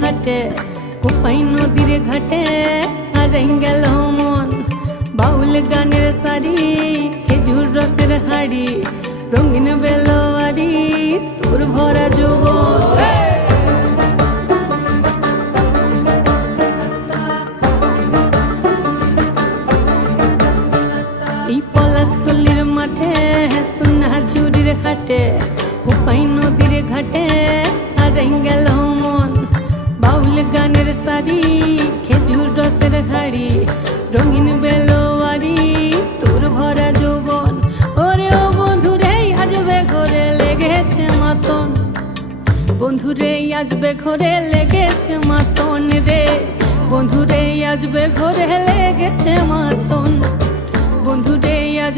হাটে কোপাই নদীর ঘাটে হারাই গেল মন। বাউল গানের সারি খেজুর রসের হাড়ি রঙিন বেলোয়ারি তোর ভরা যৌবন। এই পলাশতলির মাঠে সোনা ঝুরির খাটে কোপাই নদীর ঘাটে হারাই গেল মন। বাউল গানের সারি খেজুর রসের হাড়ি রঙিন বেলোয়ারি তোর ভরা যৌবন। ওরে ও বন্ধুরে আজবে ঘরে লেগেছে মাতন, বন্ধুরে আজবে ঘরে লেগেছে মাতন রে, বন্ধুরে আজবে ঘরে লেগেছে মাতন, বন্ধুরে আজ